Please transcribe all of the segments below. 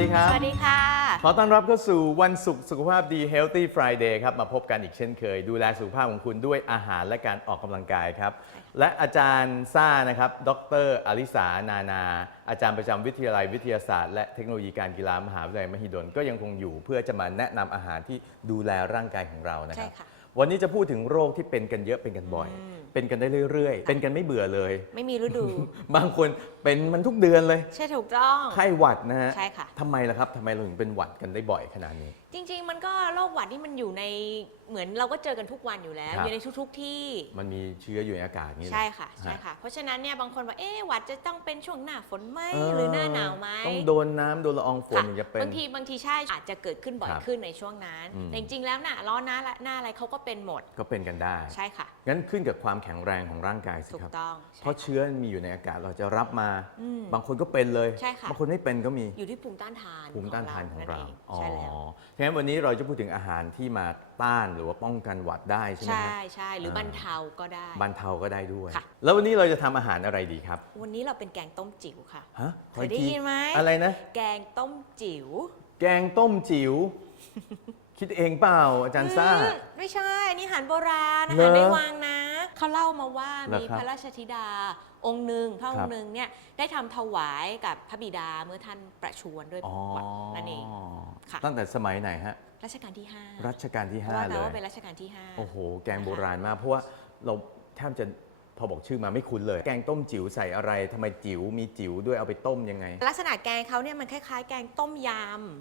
ดีครับ สวัสดีค่ะ ขอต้อนรับเข้าสู่วันศุกร์สุขภาพดี Healthy Friday ครับ มาพบกันอีกเช่นเคย ดูแลสุขภาพของคุณด้วยอาหารและการออกกำลังกายครับ และอาจารย์ซ่านะครับ ดรอลิสานานา อาจารย์ประจำวิทยาลัยวิทยาศาสตร์และเทคโนโลยีการกีฬามหาวิทยาลัยมหิดลก็ยังคงอยู่เพื่อจะมาแนะนำอาหารที่ดูแลร่างกายของเรานะคใช่รับค่ะวันนี้จะพูดถึงโรคที่เป็นกันเยอะเป็นกันบ่อย เป็นกันได้เรื่อยๆ เป็นกันไม่เบื่อเลย ไม่มีฤดู บางคนเป็นมันทุกเดือนเลย ใช่ถูกต้อง ไข้หวัดนะฮะใช่ค่ะ ทำไมล่ะครับทำไมเราถึงเป็นหวัดกันได้บ่อยขนาดนี้ จริง ๆ มันก็โรคหวัดนี่มันอยู่ในเหมือนเราก็เจอกันทุกวันอยู่แล้ว ครับ อยู่ในทุก ๆ ที่ มันมีเชื้ออยู่ในอากาศนี่ใช่ค่ะใช่ค่ะ เพราะฉะนั้นเนี่ยบางคนว่าเอ๊ะหวัดจะต้องเป็นช่วงหน้าฝนไหมเหรือหน้าหนาวไหม ต้องโดนน้ำโดนละอองฝนค่ะถึงจะเป็น บางทีบางทีใช่อาจจะเกิดขึ้นบ่อยครับขึ้นในช่วงนั้น อืม แต่จริง ๆ แล้วน่ะร้อนหน้าละหน้าอะไรเขาก็เป็นหมด ก็เป็นกันได้ ใช่ค่ะ งั้นขึ้นกับความแข็งแรงของร่างกายสิถูคกรับ ต้องเพราะใช่เชื้อมันมีอยู่ในอากาศเราจะรับมา อืมบางคนก็เป็นเลย ใช่ค่ะ บางคนไม่เป็นก็มีอยู่ที่ภูมิต้านทานภูมิต้านทานของเรานั่นอ๋อใช่แล้ว งั้นวันนี้เราจะพูดถึงอาหารที่มาต้านหรือว่าป้องกันหวัดได้ใช่ไหมใช่ฮะใช่หรืออ่าบรรเทาก็ได้ บรรเทาก็ได้ด้วย ค่ะ แล้ววันนี้เราจะทำอาหารอะไรดีครับวันนี้เราเป็นแกงต้มจิ๋วค่ะ ฮะขเคอยอีกได้ทียินไหม อะไรนะ แกงต้มจิ๋วแกงต้มจิ๋ว คิดเองเปล่าอาจารย์ซ่า อืมไม่ใช่อันนี้อาหารโบราณอาเหรหารอ ในวังนะ เขาเล่ามาว่าเหรอมีครับพระราชธิดาองค์หนึ่งพระอครังบค์หนึ่งเนี่ยได้ทำถวายกับพระบิดาเมื่อท่านประชวรด้วยอ๋อวัดนั่นเองค่ะตั้งแต่สมัยไหนฮะรัชกาลที่ห้ารัชกาลที่เพราะว่า5เลแปลยว่าเป็นรัชกาลที่ห้าโอ้โห แกงโบราณมาก เพราะว่าเราแทบจะ พอบอกชื่อมาไม่คุ้นเลย แกงต้มจิ๋วใส่อะไรทำไมจิ๋วมีจิ๋วด้วยเอาไปต้มยังไง ลักษณะแกงเขาเนี่ยมันคล้ายๆ แกงต้มย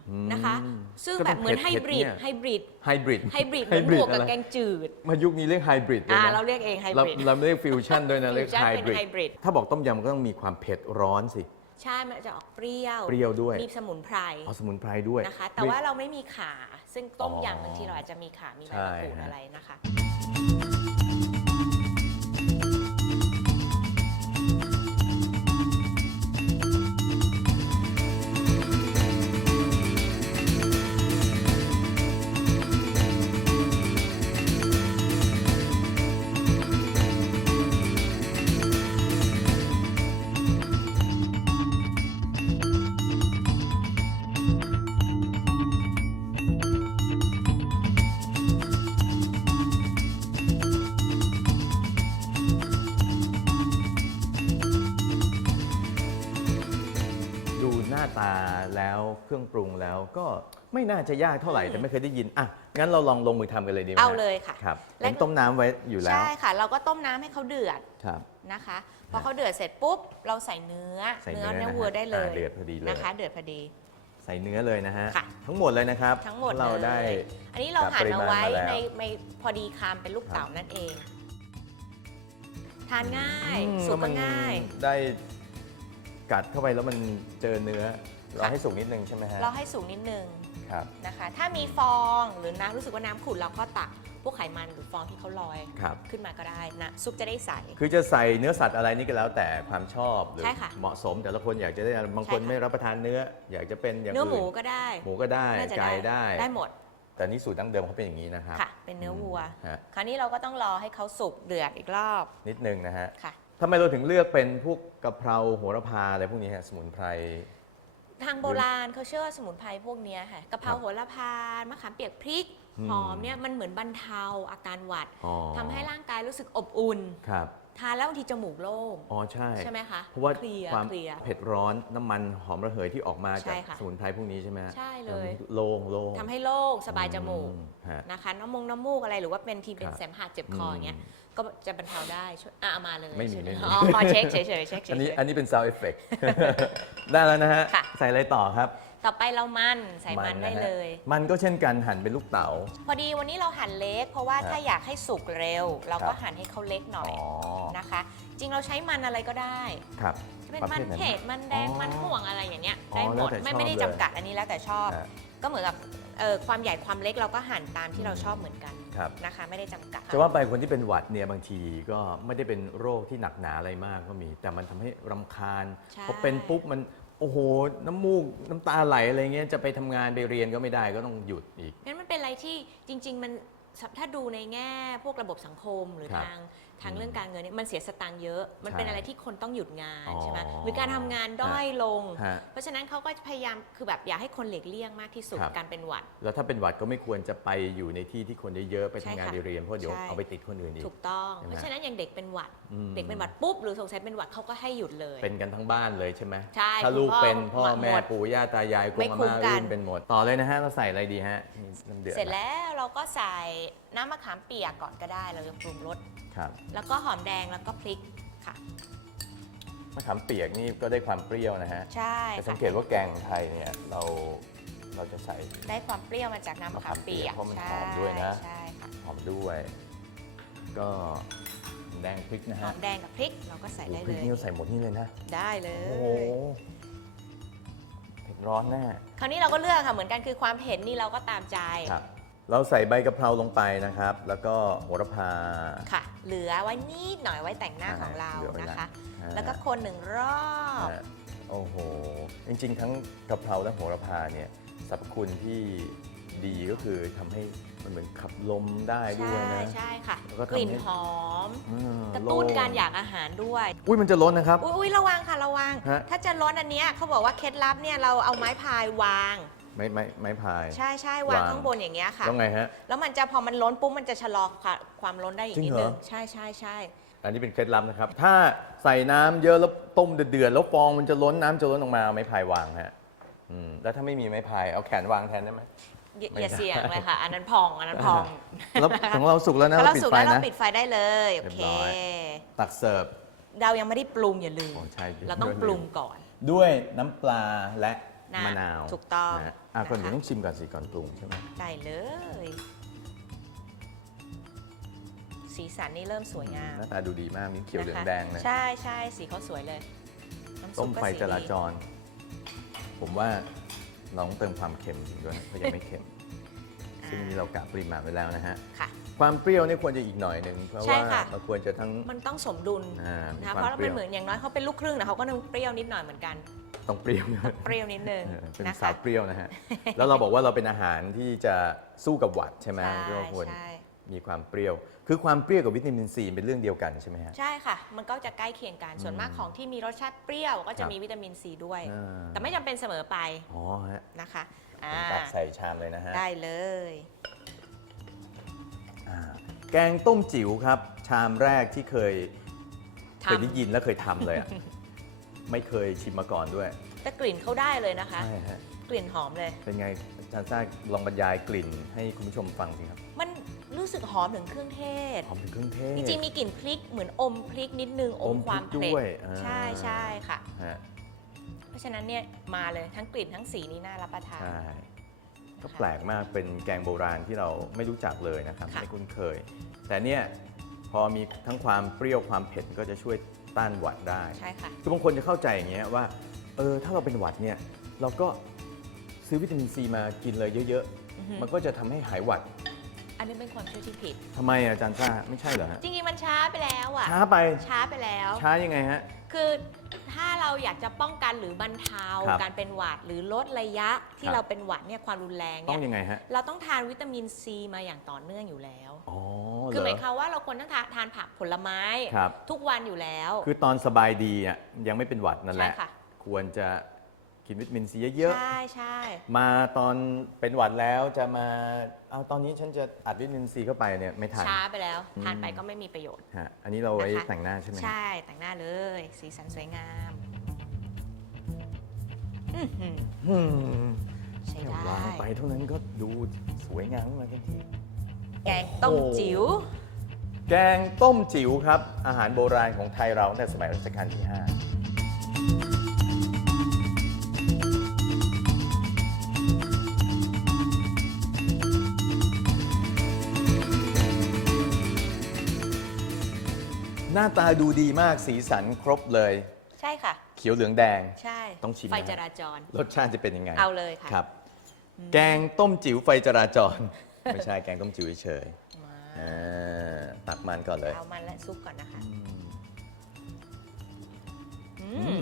อืมำนะคะซึ่งก็แบต้องบเหมือนไฮเผ็ดๆบริดเนี่ย ไฮบริดไฮบริดไฮบริดเหมือนบวกกับแกงจืด มายุคนี้เรียกไฮบริดเลยอ่านะเราเรียกเองไฮบเราริด เราไม่เรียกฟิวชั่นด้วยนะเรียก Fusion ไฮเป็นบริดไฮบริดถ้าบอกต้มยำก็ต้องมีความเผ็ดร้อนสิ ใช่มันจะออกเปรี้ยว เปรี้ยวด้วย มีสมุนไพรเอาสมุนไพรด้วย นะคะ แต่ว่าเราไม่มีขา ซึ่งต้มอ๋อยำบางทีเราอาจจะมีขา มีใบใช่มะกรูดฮะ อะไรนะคะ ตาแล้วเครื่องปรุงแล้วก็ไม่น่าจะยากเท่าไหร่แต่ไม่เคยได้ยินอะงั้นเราลองลงมือทำกันเลยดีไหมเอาฮะเลยค่ะครับและเห็นต้มน้ำไว้อยู่แล้วใช่ค่ะ เราก็ต้มน้ำให้เขาเดือดครับ นะคะ พอเขาเดือดเสร็จปุ๊บ เราใส่เนื้อใส่เนื้อเนื้อนะฮะวัวได้เลยอ่าเดือดพอดีเลย นะคะ เดือดพอดี ใส่เนื้อเลยนะฮะค่ะ ทั้งหมดเลยนะครับทั้งหมดเราเลยได้อันนี้เราจับหั่นเอาไว้ปริมาณมาแล้ว ในในพอดีคำเป็นลูกครับเต๋านั่นเอง ทานง่าย อืมสุกแล้วมัก็นง่าย ได้ กัดเข้าไปแล้วมันเจอเนื้อเราค่ะให้สุกนิดนึงใช่ไหมฮะเราให้สูงนิดนึงครับนะคะ ถ้ามีฟองหรือน้ำรู้สึกว่าน้ำขุ่นเราก็ตักพวกไขมันหรือฟองที่เขาลอยครับ ขึ้นมาก็ได้นะซุปจะได้ใส คือจะใส่เนื้อสัตว์อะไรนี่ก็แล้วแต่ความชอบหรืใช่ค่ะเหมาะสม แต่ละคนอยากจะได้อะไรบางคนใช่ค่ะ ไม่รับประทานเนื้อ อยากจะเป็นอย่างเนื้อหมูอื่นก็ได้หมูก็ได้น่าจะไก่ได้ ได้หมดแต่นี่สูตรดั้งเดิมเขาเป็นอย่างนี้นะครับค่ะ เป็นเนื้อวัว ฮะคราวนี้เราก็ต้องรอให้เขาสุกเดือดอีกรอบนิดนึงนะฮะ ค่ะ ทำไมเราถึงเลือกเป็นพวกกะเพราโหระพาอะไรพวกนี้ฮะสมุนไพร ทางโบราณเขาเชื่อว่าสมุนไพรพวกเนี้ยค่ะกะเพราครับโหระพามะขามเปียกพริกอืมหอมเนี่ยมันเหมือนบรรเทาอาการหวัดอ๋อ ทำให้ร่างกายรู้สึกอบอุ่น ครับ ทานแล้วบางทีจมูกโล่ง อ๋อใช่ใช่ไหมคะเพราะว่าเคลียร์ความเคลียร์เผ็ดร้อนน้ำมันหอมระเหยที่ออกมาใช่จากค่ะ สมุนไพรพวกนี้ใช่ไหมฮะใช่เลยทำโล่งโล่งทำให้โล่งสบายจมูกอืฮะ นะคะ น้ำมงน้ำมูกอะไรหรือว่าเป็นทีเป็นครับเสมหะเจ็บคออย่างเงี้ยก็จะบรรเทาได้ช่วยอะเอามาเลยไม่มีช่วยไม่มี อ๋อมาเช็คเฉยๆเช็คเฉอันนี้ย อันนี้เป็น sound effect ได้แล้วนะฮะ ค่ะ ใส่อะไรต่อครับๆ ต่อไปเรามันใส่มันได้ะฮะเลย มันก็เช่นกันหั่นเป็นลูกเต๋า พอดีวันนี้เราหั่นเล็ก เพราะว่าครับถ้าอยากให้สุกเร็ว เราครัก็บหั่นให้เขาเล็กหน่อยอ๋อนะคะ จริงเราใช้มันอะไรก็ได้ครับจะเป็นประมันภทไหเผ็ดมันแดงอ๋อมันม่วงอะไรอย่างเงี้ยอ๋อได้หมดแล้วแต่ไม่ชอบไม่ได้เลยจำกัดอันนี้แล้วแต่ชอบฮะก็เหมือนกับเอ่อความใหญ่ความเล็กเราก็หั่นตามที่เราชอบเหมือนกันครับนะคะไม่ได้จำกัดจะว่าไปคนที่เป็นหวัดเนี่ยบางทีก็ไม่ได้เป็นโรคที่หนักหนาอะไรมากก็มี แต่มันทำให้รำคาญใช่พอเป็นปุ๊บมัน โอ้โห น้ำมูกน้ำตาไหลอะไรเงี้ยจะไปทำงานไปเรียนก็ไม่ได้ก็ต้องหยุดอีก งั้นมันเป็นอะไรที่จริง ๆ มันถ้าดูในแง่พวกระบบสังคมหรือครับ ทางทางเรื่องการเงินเนี่ยมันเสียสตางค์เยอะ มันเป็นใช่อะไรที่คนต้องหยุดงานอ๋อใช่ไหมหรือการทำงานด้อยลงฮะเพราะฉะนั้นเขาก็พยายามคือแบบอยากให้คนหลีกเลี่ยงมากที่สุดครับการเป็นหวัด แล้วถ้าเป็นหวัดก็ไม่ควรจะไปอยู่ในที่ที่คนเยอะๆไปใช่ทำงานค่ะเรียนเพราะเดี๋ยวใช่เอาไปติดคนอื่นอีกถูกต้องใช่ไหมเพราะฉะนั้นอย่างเด็กเป็นหวัดอืมเด็กเป็นหวัดปุ๊บหรือสงสัยเป็นหวัดเขาก็ให้หยุดเลย เป็นกันทั้งบ้านเลยใช่ไหมใช่ถ้าลูกคุณพ่อเป็นพ่อหวัดแม่หมดปู่ย่าตายายกไม่งอาคุ้ม่ามกันรุ่นเป็นหมดต่อเลยนะฮะเราใส่อะไรดีฮะน้ำเดือดเสร็จแล้วเราก็ใส่น้ำมะขามเปียกก่อนก็ได้เราจะปรุงรส ครับแล้วก็หอมแดงแล้วก็พริกค่ะมะขามเปียกนี่ก็ได้ความเปรี้ยวนะฮะใช่แต่สัค่ะงเกตว่าแกงไทยเนี่ยเราเราจะใส่ได้ความเปรี้ยวมาจากน้ำมะขามเปียกมะขามเปียกเพราะมันใช่หอมด้วยนะใช่ค่ะหอมด้วย ก็แดงพริกนะหอฮะมแดงกับพริกเราก็ใส่โอ้ได้พเลริกยนี่เราใส่หมดนี่เลยนะได้เลโอ้โหยเผ็ดร้อนแน่คราวนี้เราก็เลือกค่ะเหมือนกันคือความเผ็ดนี่เราก็ตามใจครับ เราใส่ใบกะเพราลงไปนะครับ แล้วก็โหระพา ค่ะ เหลือไว้นิดหน่อยไว้แต่งหน้าของเราเหลือไว้นะคะอ่าแล้วก็คนหนึ่งรอบฮะโอ้โห จริงๆ ทั้งกะเพราและโหระพาเนี่ยสรรพคุณที่ดีก็คือทำให้มันเหมือนขับลมได้ด้วใช่ยนะ ใช่ค่ะแล้วก็ทำกลิ่นให้หอมอืมกระตุ้นโล่งการอยากอาหารด้วย อุ้ยมันจะล้นนะครับ อุ้ยอุ๊ยระวังค่ะระวังฮะถ้าจะร้อนอันเนี้ยเขาบอกว่าเคล็ดลับเนี่ยเราเอาไม้พายวาง ไม่ไม่ไม่พาย ใช่ใช่วางวาง ข้างบนอย่างเงี้ยค่ะ แล้วไงฮะ แล้วมันจะพอมันล้นปุ๊บมันจะชะลอความความล้นได้อีกจริงนิดเหรอ นึงใช่ใช่ใช่อันนี้เป็นเคล็ดลับนะครับ ถ้าใส่น้ำเยอะแล้วต้มเดือดๆแล้วฟองมันจะล้นน้ำจะล้นออกมาเอาไม้พายวางฮะอืมแล้วถ้าไม่มีไม้พายเอาแขนวางแทนได้ไหม อย่าไม่อย่าได้เสี่ยงเลยค่ะ อันนั้นพองอันนั้นพองแล้วของเราสุกแล้วนะถ้าเราเราปิดสุกไฟแล้วเรานะ ปิดไฟได้เลยโอเคเรียบร้อย ตักเสิร์ฟ เรายังไม่ได้ปรุงอย่าลืมโอ้ใช่เราต้องปรุงก่อนด้วยน้ำปลาและน้ำมะนาวถูกต้อง นะฮะ อะก่อนนะคะเดี๋ยวต้องชิมก่อนสิก่อนปรุงใช่ไหมได้เลย สีสันนี่เริ่มสวยงามหน้าตาดูดีมากมีเขียวเหลืองนะคะแดงนะใช่ใช่สีเขาสวยเลยน้ำซุต้ปมก็ไฟสีจราดีจร ผมว่าเราต้องเติมความเค็มจริงด้วยเพราะยังไม่เค็ม ซึ่งนี่เรากะปริมาณไว้แล้วนะฮะ ค่ะ ความเปรี้ยวนี่ควรจะอีกหน่อยหนึ่งเพราะใช่ว่าค่ะ เราควรจะทั้งมันต้องสมดุลอ่ามีนะควาเพมราะเปรี้มันยวเหมือนอย่างน้อยเขาเป็นลูกครึ่งนะเขาก็ต้องเปรี้ยวนิดหน่อยเหมือนกัน ต้องเปรี้ยวนะเปรี้ยวนิดนึงเออเป็นนะสาคะวเปรี้ยวนะฮะ แล้วเราบอกว่าเราเป็นอาหารที่จะสู้กับหวัดใช่ไหมใช่ก็ควรใช่ มีความเปรี้ยว คือความเปรี้ยวกับวิตามินซีเป็นเรื่องเดียวกันใช่ไหมฮะ ใช่ค่ะ มันก็จะใกล้เคียงกัน ส่วนมากของที่มีรสชาติเปรี้ยวก็คจะรับมีวิตามินซีด้วย อ่า แต่ไม่จำเป็นเสมอไปอ๋อฮะนะคะผอ่ามตักใส่ชามเลยนะฮะ ได้เลย อ่าแกงต้มจิ๋วครับ ชามแรกที่เคยทำเคยได้ยินและเคยทำเลยอะ ไม่เคยชิมมาก่อนด้วย แต่กลิ่นเขาได้เลยนะคะ ใช่ฮะกลิ่นหอมเลย เป็นไงอาจารย์ซ่าลองบรรยายกลิ่นให้คุณผู้ชมฟังสิครับมันรู้สึกหอมถึงเครื่องเทศ หอมถึงเครื่องเทศ จริงๆมีกลิ่นพริกเหมือนอมพริกนิดนึงออมมความพริกเผ็ดด้วยอ่า ใช่ใช่ค่ะ ฮะเพราะฉะนั้นเนี่ยมาเลยทั้งกลิ่นทั้งสีนี่น่ารับประทาน ใช่ก็แปลกมากเป็นแกงโบราณที่เราไม่รู้จักเลยนะครับค่ะ ไม่คุ้นเคย แต่เนี่ยพอมีทั้งความเปรี้ยวความเผ็ดก็จะช่วยต้านหวัดได้ ใช่ค่ะ คือบางคนจะเข้าใจอย่างเงี้ยว่า เออถ้าเราเป็นหวัดเนี่ยเราก็ซื้อวิตามินซีมากินเลยเยอะอือฮึๆมันก็จะทำให้หายหวัดอันนี้เป็นความเชื่อที่ผิด ทำไมอะอาจารย์ซ่าไม่ใช่เหรอฮะจริงๆมันช้าไปแล้วอะ ช้าไปช้าไปแล้ว ช้ายังไงฮะ คือถ้าเราอยากจะป้องกันหรือบรรเทาครับการเป็นหวัดหรือลดระยะที่ครับ เราเป็นหวัดเนี่ยความรุนแรงต้อเนี่งยยังไงฮะเราต้องทานวิตามินซีมาอย่างต่อเนื่องอยู่แล้ว อ๋อคือหเหรมายอความว่าเราควรต้องทานทานผักผลไม้ ครับ ทุกวันอยู่แล้ว คือตอนสบายดีอะยังไม่เป็นหวัดนั่นแหละ ใช่ค่ะ ควรจะกินวิตามินซีเยอะใช่ใช่ๆ มาตอนเป็นหวัดแล้วจะมาเอาตอนนี้ฉันจะอัดวิตามินซีเข้าไปเนี่ยไม่ทัน ช้าไปแล้วอืมทานไปก็ไม่มีประโยชน์ ฮะ อันนี้เราไว้นะคะ แต่งหน้าใช่ไหมฮะใช่แต่งหน้าเลย สีสันสวยงามอื้อหืออืมใช้แค่ได้วางไปเท่านั้นก็ดูสวยงามขึ้นมาทันที แกงต้มโอ้โหจิ๋ว แกงต้มจิ๋วครับ อาหารโบราณของไทยเราตั้งแต่สมัยรัชกาลที่ 5 หน้าตาดูดีมากสีสันครบเลย ใช่ค่ะ เขียวเหลืองแดง ใช่ต้องชิมไฟนะฮะจราจร รสชาติจะเป็นยังไงเอาเลยค่ะครับ แกงต้มจิ๋วไฟจราจร ไม่ใช่แกงต้มจิ๋วเฉยมาๆอ่าตักมันก่อนเลยเอามันและซุปก่อนนะคะอือืมม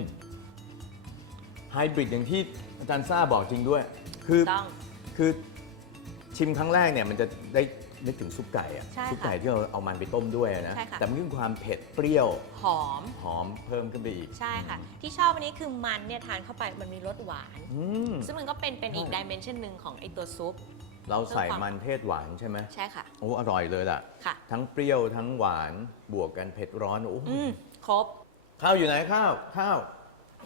ไฮบริดอย่างที่อาจารย์ซ่าบอกจริงด้วย คือต้อง คือชิมครั้งแรกเนี่ยมันจะได้ นึกถึงซุปไก่อะใช่ค่ะซุปไก่ที่เราเอามันไปต้มด้วยอะนะใช่ค่ะ แต่มันมีความเผ็ดเปรี้ยวหอม หอมเพิ่มขึ้นไปอีกใช่ค่ะ ที่ชอบอันนี้คือมันเนี่ยทานเข้าไปมันมีรสหวาน อืมซึ่งมันก็เป็นเป็นอีกใช่ดิเมนชันหนึ่งของไอตัวซุป เราใส่เพิ่มความมันเทศหวานใช่ไหมใช่ค่ะ โอ้อร่อยเลยล่ะ ค่ะ ทั้งเปรี้ยวทั้งหวานบวกกันเผ็ดร้อนโอ้โหอืมครบ ข้าวอยู่ไหนข้าวข้าว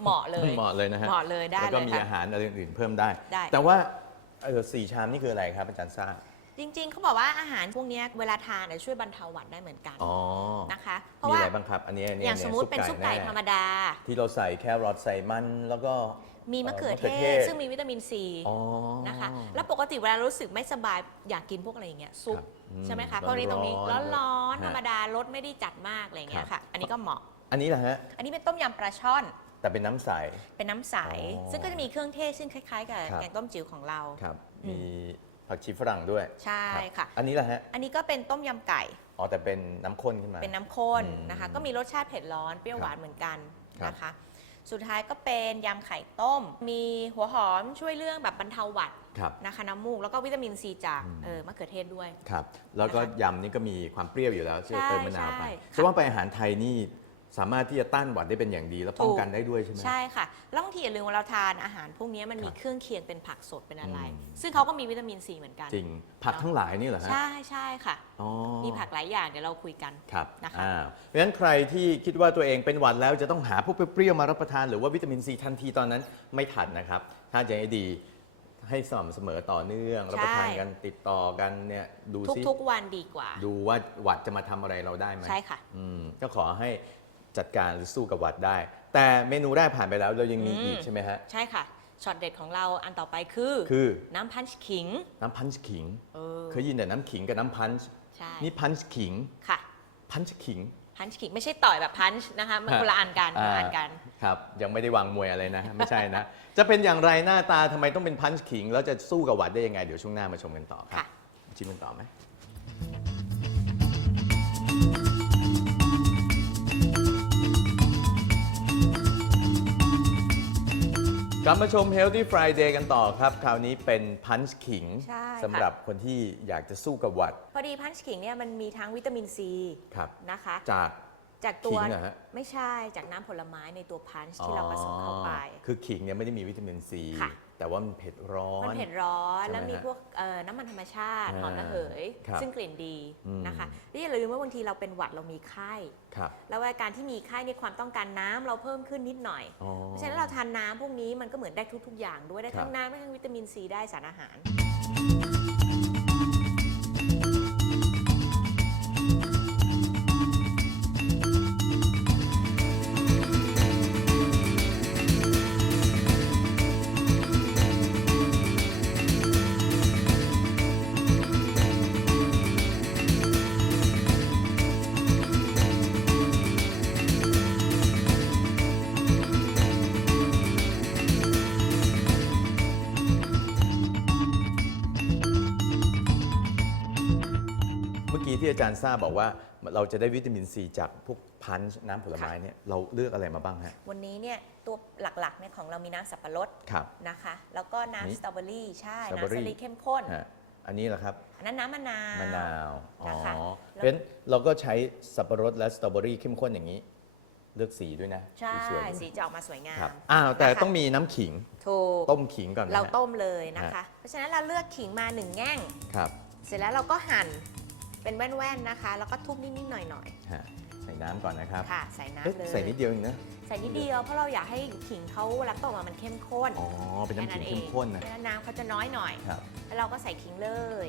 เหมาะเลยเหมาะเลยนะฮะเหมาะเลยได้แล้วก็เลยมีค่ะอาหารอะไรอื่นๆเพิ่มได้ ได้ แต่ว่าเออสี่ชามนี่คืออะไรครับอาจารย์ซ่า จริงๆ เขาบอกว่าอาหารพวกเนี้ยเวลาทานเนี่ยช่วยบรรเทาหวัดได้เหมือนกันอ๋อนะคะเพราะมีว่าอะไรบ้างครับ อันนี้อันนี้อย่างสมมติเป็นซุปไก่แธรรมดา ที่เราใส่แครอทใส่มันแล้วก็มีมะเขือเอ่อมะเขือเทเทศศซึ่งมีวิตามินซีอ๋อ นะคะ แล้วปกติเวลารู้สึกไม่สบายอยากกินพวกอะไรอย่างเงี้ยซุปครับอืมใช่ไหมคะเพราะนี้ตรงนี้ร้อนๆร้อนๆฮะธรรมดารสไม่ได้จัดมากอะไรอย่างเงี้ยครัค่ะบอันนี้ก็เหมาะ อันนี้แหละฮะ อันนี้เป็นต้มยำปลาช่อน แต่เป็นน้ำใส เป็นน้ำใส อ๋อซึ่งก็จะมีเครื่องเทศซึ่งคล้ายๆ กับครับ แกงต้มจิ๋วของเรา ครับ อืม มี ผักชีฝรั่งด้วยใช่รับค่ะ อันนี้แหละฮะ อันนี้ก็เป็นต้มยำไก่ อ๋อ แต่เป็นน้ำข้นขึ้นมา เป็นน้ำข้นอืมนะคะ ก็มีรสชาติเผ็ดร้อนเปรี้ยวครับหวานเหมือนกันครับ นะคะ สุดท้ายก็เป็นยำไข่ต้ม มีหัวหอมช่วยเรื่องแบบบรรเทาหวัดครับ นะคะน้ำมูก แล้วก็วิตามินซีจากอืม เออมะเขือเทศด้วย ครับ แล้วก็นะคะยำนี่ก็มีความเปรี้ยวอยู่แล้วที่เราใช่เติมมะนาวไปใช่จะว่าไปอาหารไทยนี่ สามารถที่จะต้านหวัดได้เป็นอย่างดี แล้วป้องกันได้ด้วยใช่ไหม ใช่ค่ะแล้วบางทีอย่าลืมว่าเราทานอาหารพวกนี้มันมีครับเครื่องเคียงเป็นผักสดเป็นอะไร อืม ซึ่งเขาก็มีวิตามินซีเหมือนกันจริง ผักทั้งหลายนี่เหรอฮะใช่ใช่ค่ะ อ๋อมีผักหลายอย่างเดี๋ยวเราคุยกัน ครับนะคะ อ่าเพราะฉะนั้นใครที่คิดว่าตัวเองเป็นหวัดแล้วจะต้องหาพวกเปรี้ยวๆมารับประทานหรือว่าวิตามินซีทันทีตอนนั้นไม่ทันนะครับ ถ้าจะให้ดีให้สม่ำเสมอต่อเนื่องรับประทานกันติดต่อกันเนี่ยดูซิ ทุกๆวันดีกว่า ดูว่าหวัดจะมาทำอะไรเราได้ไหมใช่ค่ะ อืมก็ขอให้ จัดการหรือสู้กับหวัดได้ แต่เมนูแรกผ่านไปแล้วเรายังมีอืมอีกใช่ไหมฮะ ใช่ค่ะช็อตเด็ดของเราอันต่อไปคือคือ น้ำพันช์ขิง น้ำพันช์ขิง เออ เคยยินแต่น้ำขิงกับน้ำพันช์ใช่ นี่พันช์ขิง ค่ะ พันช์ขิง พันช์ขิงไม่ใช่ต่อยแบบพันช์นะคะ มันฮะคนละอันกันคนละอันกัน ครับ ยังไม่ได้วางมวยอะไรนะ ไม่ใช่นะ จะเป็นอย่างไรหน้าตาทำไมต้องเป็นพันช์ขิง แล้วจะสู้กับหวัดได้ยังไง เดี๋ยวช่วงหน้ามาชมกันต่อครัค่ะบชิมกันต่อไหม กลับมาชม Healthy Friday กันต่อครับ คราวนี้เป็นพันช์ขิงใช่ค่ะ สำหรับคนที่อยากจะสู้กับหวัด พอดีพันช์ขิงเนี่ยมันมีทั้งวิตามินซีครับ นะคะ จาก จากตัวขิงเหรอฮะ ไม่ใช่จากน้ำผลไม้ในตัวพันช์ที่เราผสมเข้าไป อ๋อคือขิงเนี่ยไม่ได้มีวิตามินซี ค่ะ แต่ว่ามันเผ็ดร้อน มันเผ็ดร้อนใช่ไหมแล้วมีฮะพวกเอ่อน้ำมันธรรมชาติอ่าหอมระเหย ครับซึ่งกลิ่นดีอืม นะคะนี่อย่าลืมว่าบางทีเราเป็นหวัดเรามีไข้ ครับแล้วอาการที่มีไข้ในยความต้องการน้ำเราเพิ่มขึ้นนิดหน่อย อ๋อ เพราะฉะนั้นเราทานน้ำพวกนี้มันก็เหมือนได้ทุก ๆ อย่างด้วยได้ครัทั้บงน้ำได้ทั้งวิตามินซีได้สารอาหาร กี้ที่อาจารย์ทราบบอกว่าเราจะได้วิตามินซีจากพวกพันช์น้ำผลไม้เนี่ยเราเลือกอะไรมาบ้างฮะ วันนี้เนี่ยตัวหลักๆเนี่ยของเรามีน้ำสับปะรดครับ นะคะ แล้วก็นี่น้ำสตรอเบอรี่ใช่สตรอน้ำเบอสรี่ลีเข้มข้นฮะอันนี้เหรอครับ อันนั้นน้ำมะนาว มะนาว อ๋อ นะคะเพราะฉะนั้นเราก็ใช้สับปะรดและสตรอเบอรี่เข้มข้นอย่างนี้ เลือกสีด้วยนะใช่สวยๆสีจะออกมาสวยงาครัมบอ้าวแต่นะคะต้องมีน้ำขิง ถูกต้มขิงก่อนนะเราฮะ ต้มเลยนะคะ เพราะฉะนั้นเราเลือกขิงมาหนึ่งแง่ง ครับ เสร็จแล้วเราก็หั่น เป็นแว่นๆนะคะ แล้วก็ทุบนิดๆหน่อยฮะใส่น้ำก่อนนะครับๆค่ะ ใส่น้ำเอ๊ะเลยใส่นิดเดียวเองนะ ใส่นิดเดียวเพราะเราอยากให้ขิงเขาเวลาต้มออกมามันเข้มข้นอ๋อ เป็นน้ำขิงแค่เข้มข้นนะเพราะฉะนั้นน้ำเขาจะน้อยหน่อย ครับ แล้วเราก็ใส่ขิงเลย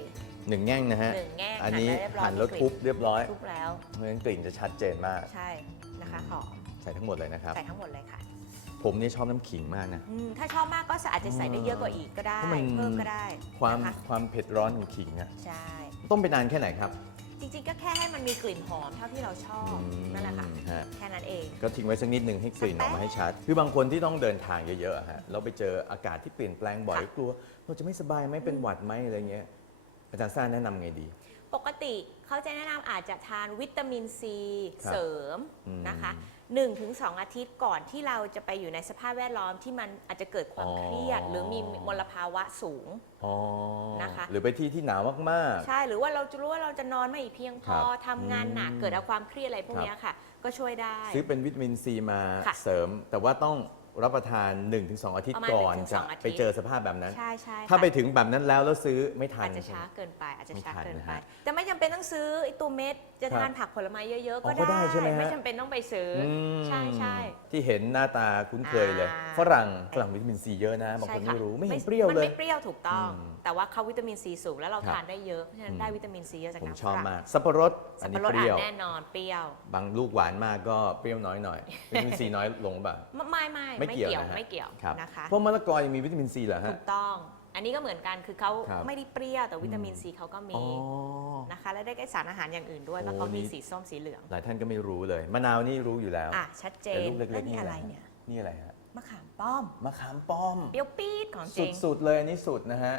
หนึ่งแง่งนะฮะ หนึ่งแง่งอันนี้หั่หั่นนแล้วแล้วเรียบร้อยทุบเรียบร้อย ทุบแล้ว เพราะฉะนั้นกลิ่นจะชัดเจนมาก ใช่นะคะหอมใส่ทั้งหมดเลยนะครับ ใส่ทั้งหมดเลยค่ะผมนี่ชอบน้ำขิงมากนะ อืมถ้าชอบมากก็อาจจะใส่ได้เยอะกว่าอีกก็ได้ เพราะมัน เพิ่มก็ได้ความนะคะความเผ็ดร้อนของขิงอะใช่ ต้มไปนานแค่ไหนครับ จริง ๆ ก็แค่ให้มันมีกลิ่นหอมเท่าที่เราชอบอืมนั่นแหละค่ะฮะ แค่นั้นเอง ก็ทิ้งไว้สักนิดนึงให้กลิ่นออกมาให้ชัด คือบางคนที่ต้องเดินทางเยอะๆอะฮะเราไปเจออากาศที่เปลี่ยนแปลงบ่อยค่ะ กลัวเราจะไม่สบายไหมเป็นหวัดไหมอะไรเงี้ยอาจารย์ซ่าแนะนำไงดี ปกติเขาจะแนะนำอาจจะทานวิตามินซีครับเสริมอืมนะคะ1-2 อาทิตย์ก่อนที่เราจะไปอยู่ในสภาพแวดล้อมที่มันอาจจะเกิดความอ๋อ เครียด หรือมีมลภาวะสูง อ๋อนะคะ หรือไปที่ที่หนาวมาก ใช่หรือว่าเราจะรู้ว่าเราจะนอนไม่เพียงพอครับทำงานหนักอืม เกิดเอาความเครียดอะไรพวกครับเนี้ยค่ะ ก็ช่วยได้ ๆ ซื้อเป็นวิตามินซีมาค่ะ เสริม แต่ว่าต้อง รับประทาน 1-2 อาทิตย์ประมาณก่อน1-2จะอาทิตย์ ไปเจอสภาพแบบนั้น ใช่ใช่ถ้าค่ะไปถึงแบบนั้นแล้วแล้วซื้อไม่ทันอาจจะใช่ไหมช้าเกินไปอาจจะไม่ช้าทันเกินนะไป ฮะจะไม่จำเป็นต้องซื้อไอ้ตัวเม็ดจะครับทานผักผลไม้เยอะๆ อ๋ก็อก็ได้ใช่ไหมฮะไม่จำเป็นต้องไปซื้อออืมใช่ใช่ ที่เห็นหน้าตาคุ้นเคยเลย อ่า ฝรั่งฝรั่งวิตามินซีเยอะนะบางคนใช่ะไม่รู้ไม่เห็นนเปรี้ยวเลยมันไม่เปรี้ยวถูกต้องอืมแต่ว่าเขาวิตามินซีสูงแล้วเราครับ ทานได้เยอะเพราะฉะนั้นอืมได้วิตามินซีเยอะจากผมน้ำชอบฝรั่งมากสับปะรดอัสันบนี้ปะรดเปรี้ยวอะแน่นอนเปรี้ยว บางลูกหวานมากก็เปรี้ยวน้อยหน่อยวิตามินซีน้อยลงป่ะไม่ไม่ไม่ไม่เกี่ยวเกี่ยวนะฮะ ไม่เกี่ยวครับนะคะเพราะมะละกอยังมีวิตามินซีเหรอถูฮะ กต้อง อันนี้ก็เหมือนกันคือเขาครับ ไม่ได้เปรี้ยวแต่วิตามินซีเขาก็มีอ๋อ นะคะ และได้สารอาหารอย่างอื่นด้วยโอ้แล้วก็มีนี่ สีส้มสีเหลืองหลายท่านก็ไม่รู้เลยมะนาวนี่รู้อยู่แล้วอะชัดเจแต่นลูกเล็แล้กวๆนี่นี่อะอะไรไรเนี่ย นี่อะไรฮะ มะขามป้อม มะขามป้อม เปรี้ยวปี๊ดของจริง สุดๆเลยอันนี้สุดนะฮะ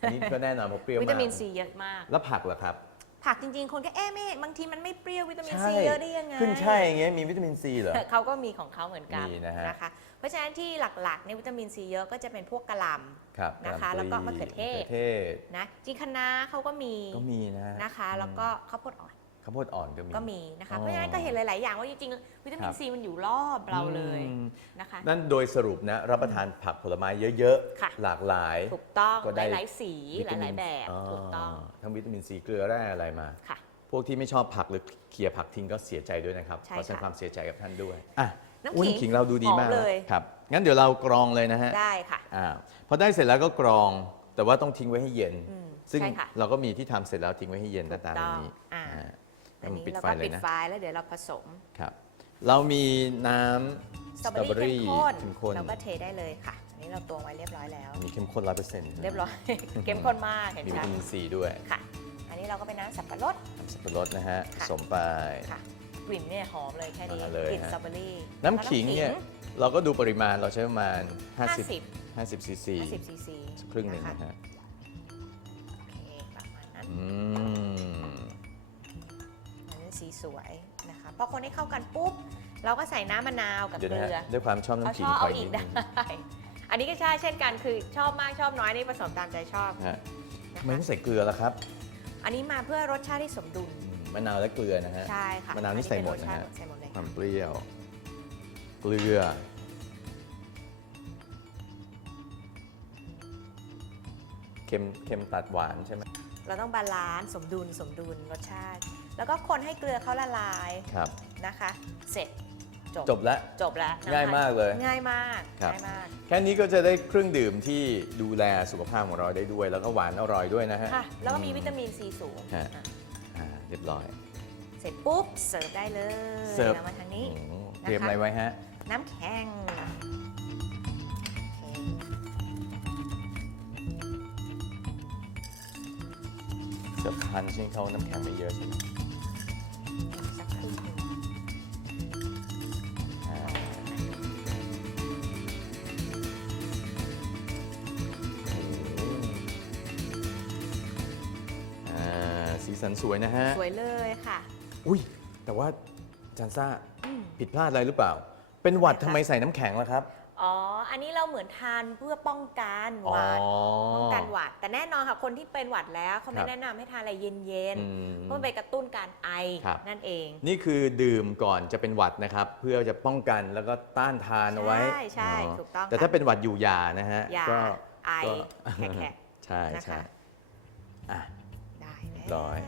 อันนี้ก็แน่นอนเพราะเปรี้ยวมากวิตามินซีเยอะมาก แล้วผักเหรอครับ ผักจริงๆ คนก็เอ๊ะไม่บางทีมันไม่เปรี้ยววิตามินใช่ซีเยอะได้ยังไงขึ้นใช่อย่างเงี้ยมีวิตามินซีเหรอเขาก็มีของเขาเหมือนกันมีนะฮะนะคะ เพราะฉะนั้นที่หลักๆในยวิตามินซีเยอะก็จะเป็นพวกกะหล่ครับนะคะำปแล้วก็มะเขือเทศมะเขือเทศำนะจีคะน้าเขาก็มีก็มีนะนะคะ แล้วก็ข้าวโพดอ่อน ข้าวโพดอ่อนก็มี ก็มีนะคะอ๋อเพราะฉะนั้นก็เห็นหลาย ๆ อย่างว่าจริง ๆ วิตามิครันบซีมันอยู่รอบเราเลยอืมนะคะ นั่นโดยสรุปนะ รับประทานผักผลไม้เยอะ ค่ะหลากหลาย ถูกต้องก็ได้หลายๆสีวิหตมินลาย ๆ แบบถูกต้องทั้งวิตามินซีเกลือแร่อะไรมา ค่ะ พวกที่ไม่ชอบผักหรือเคลียร์ผักทิ้งก็เสียใจด้วยนะครับ ใช่ขอแสดงค่ะความเสียใจกับท่านด้วยอะน้ำขิงอุ้นขิงเราดูดีมากหอมเลย ครับ งั้นเดี๋ยวเรากรองเลยนะฮะได้ค่ะ อ่าพอได้เสร็จแล้วก็กรอง แต่ว่าต้องทิ้งไว้ให้เย็น อืมซึ่งใช่ค่ะเราก็มีที่ทำเสร็จแล้วทิ้งไว้ให้เย็นหน้าตาแบบนี้ถูกต้องอ่า อ่า อันนี้ปิดเราไฟก็เลปิยดนะไฟแล้วเดี๋ยวเราผสมครับเรามีน้ำสตรอเบอรี่เข้มข้นเข้มข้นแล้วก็เทได้เลยค่ะอันนี้เราตวงไว้เรียบร้อยแล้วมีเข้มข้นร้อยเปอร์เซ็นต์เรียบร้อยเข้มข้นมากเห็นมีวิชัดตามินซีด้วยค่ะ อันนี้เราก็เป็นน้ำสับปะรดน้ำสับปะรดนะฮะค่ะสมไปค่ะกลิ่นเนี่ยหอมเลยแค่นี้มาเลยกลิ่นฮะสตรอเบอรี่น้ำขิงเนี่ยเราก็ดูปริมาณเราใช้ประมาณ 50 50 50ซีซี50ซีซีครึ่งหนึ่งนะฮะโอเคประมาณนั้นอืมอันนี้ สีสวยนะคะพอคนให้เข้ากันปุ๊บ เราก็ใส่น้ำมะนาวกับเดี๋ยวเกนะลือฮะด้วยความชอบเขาน้ำชขิงอบขอเอาอีอีกกนิดได้นึงอันนี้ก็ใช่เช่นกันคือชอบมากชอบน้อยนี่ผสมตามใจชอบฮะนะทำไมคะต้องใส่เกลือล่ะครับอันนี้มาเพื่อรสชาติที่สมดุลอืมมะนาวและเกลือนะฮะ ใช่ค่ะมะนาวนี่อัใส่หมดเป็รสชาตินะฮะใส่หมดเลย ความเปรี้ยว เกลือ เค็มเค็มตัดหวานใช่ไหม เราต้องบาลานซ์สมดุลสมดุลรสชาติ แล้วก็คนให้เกลือเขาละลายครับ นะคะ เสร็จจบจบแล้ว จบแล้วน้ำง่ายมากเลยง่ายมากครับ ง่ายมาก แค่นี้ก็จะได้เครื่องดื่มที่ดูแลสุขภาพของเราได้ด้วย แล้วก็หวานอร่อยด้วยนะฮะ ค่ะ แล้วก็มีวิตามินซีสูงฮะ อะอ่าเรียบร้อย เสร็จปุ๊บ เสิร์ฟได้เลยเสิร์ฟนำมาทางนี้ อืมนะคะเตรียมอะไรไว้ฮะ น้ำแข็งโอเคเสิร์ฟพันช์นี่เขาน้ำแข็งไม่เยอะใช่ไหม สีสันสวยนะฮะ สวยเลยค่ะ อุ้ยแต่ว่าอาจารย์ซ่าอืม ผิดพลาดอะไรหรือเปล่า เป็นหวัดอะไรคะทำไมใส่น้ำแข็งล่ะครับ อ๋อ อันนี้เราเหมือนทานเพื่อป้องกันหอ๋อวัด ป้องกันหวัด แต่แน่นอนค่ะ คนที่เป็นหวัดแล้วเขาคไม่รับ แนะนำให้ทานอะไรเย็นอืๆมเพราะมันไปกระตุ้นการไอ ครับ นั่นเอง นี่คือดื่มก่อนจะเป็นหวัดนะครับ เพื่อจะป้องกันแล้วก็ต้านทานเอาไว้ใช่ใช่อ๋อถูกต้องแต่ค่ะถ้าเป็นหวัดอยู่อยานะฮะอย่าก็ไอก็แขะใช่นะคะ ใช่อะๆได้แล้ว ร้อย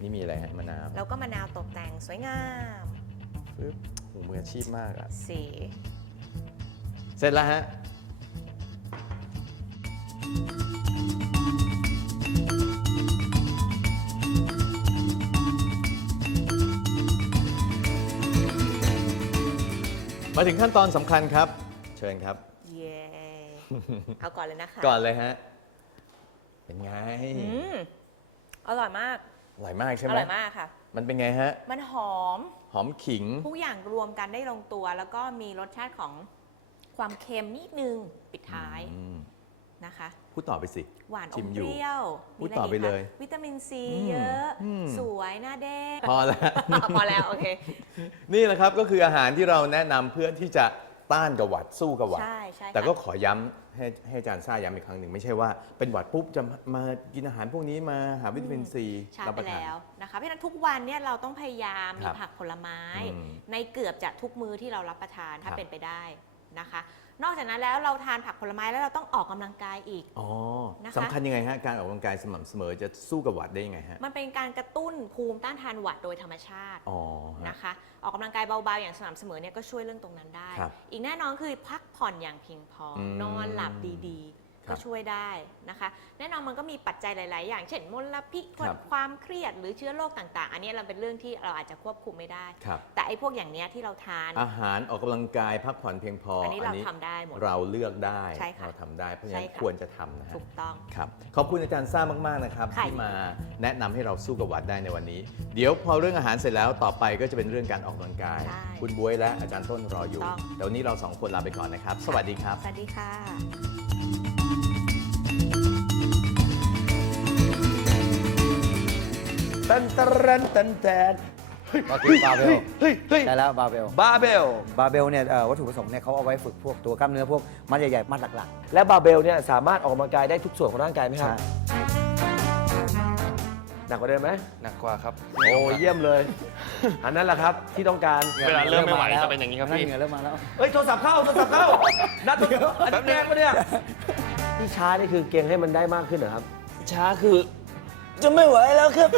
นี่มีอะไรฮะมะนาวแล้วก็มะนาวตกแต่งสวยงาม ปึ๊บโหมืออาชีพมากอะสี เสร็จแล้วฮะ มาถึงขั้นตอนสำคัญครับ เชิญครับ เย้ เอาก่อนเลยนะคะก่อนเลยฮะ เป็นไง อืม อร่อยมากอร่อยมากใช่อไหมร่อยมากค่ะ มันเป็นไงฮะ มันหอมหอมขิง ทุกอย่างรวมกันได้ลงตัว แล้วก็มีรสชาติของความเค็มนิดนึงปิดท้ายอืมนะคะ พูดต่อไปสิ หวานอชิมมเปอยู่รี้ยวพูดมีะรต่อไปกคะเลยวิตามินซีอืมเยอะ อืม สวยหน้าเด้งพอแล้ว พอแล้ว โอเค นี่แหละครับก็คืออาหารที่เราแนะนำเพื่อที่จะ ต้านกับหวัดสู้กับหวัด ใช่ใช่แต่ก็ค่ะขอย้ำให้ให้อาจารย์ซ่าย้ำอีกครั้งหนึ่งไม่ใช่ว่าเป็นหวัดปุ๊บจะมากินอาหารพวกนี้มาหาวิตามินซีใช้รับไปประทาน แล้วนะคะเพราะฉะนั้นทุกวันเนี่ยเราต้องพยายามคมีรับผักผลไม้ อืมในเกือบจะทุกมื้อที่เรารับประทานถ้าครับ เป็นไปได้นะคะ นอกจากนั้นแล้วเราทานผักผลไม้แล้วเราต้องออกกำลังกายอีก อ๋อนะคะ สำคัญยังไงฮะ การออกกำลังกายสม่ำเสมอจะสู้กับหวัดได้ยังไงฮะ มันเป็นการกระตุ้นภูมิต้านทานหวัดโดยธรรมชาติอ๋อฮะ นะคะ ออกกำลังกายเบาๆอย่างสม่ำเสมอเนี่ยก็ช่วยเรื่องตรงนั้นได้ ครับอีกแน่นอนคือพักผ่อนอย่างเพียงพออม นอนหลับดีๆครั ก็บช่วยได้นะคะ แน่นอนมันก็มีปัจจัยหลาย ๆ อย่าง เช่นมลพิษครับความเครียดหรือเชื้อโรคต่าง ๆ อันนี้เราเป็นเรื่องที่เราอาจจะควบคุมไม่ได้ ครับ แต่ไอ้พวกอย่างเนี้ยที่เราทาน อาหารออกกำลังกายพักผ่อนเพียงพออัอันนี้เราทำได้หมด เราเลือกได้ใช่ค่ะเราทำได้เพราะฉะนั้นใช่ค่ะ ควรจะทำนะฮะ ถูกต้อง ครับขอบคุณอาจารย์ซ่ามาก ๆ นะครับ ค่ะ ที่มาแนะนำให้เราสู้กับหวัดได้ในวันนี้ เดี๋ยวพอเรื่องอาหารเสร็จแล้วต่อไปก็จะเป็นเรื่องการออกกำลังกาย ใช่คุณบวยและอาจารย์ต้นรออยู่ถูกต้อง เดี๋ยววนนี้เราสองคนลาไปก่อนนะครับ สวัสดีครับ สวัสดีค่ะ ตันตะรันตันแตนก็คือบาร์เบลเฮ้ยเฮ้ยใช่แล้วบาร์เบลบาร์เบลบาร์เบลเนี่ยเอ่อวัตถุประสงค์เนี่ยเขาเอาไว้ฝึกพวกตัวกล้ามเนื้อพวกมัดใหญ่ๆมัดหลักและบาร์เบลเนี่ยสามารถออกกำลังกายได้ทุกส่วนของร่างกายไหมๆครับ ใช่หนักกว่าเดิมไหมหนักกว่าครับโอ้เยี่ยมเลย อันนั้นแหละครับที่ต้องการ เวลาเริ่มไม่ไหวจะเป็นอย่างนี้ครับพี่ เหงื่อเริ่มมาแล้วเฮ้ยโทรศัพท์เข้าโทรศัพท์เข้า นัดโทรศัพท์อันนี้แกล้งปะเนี่ยที่ช้านี่คือเก่งให้มันได้มากขึ้นเหรอครับ ช้าคือ จะไม่ไหวแล้วครับ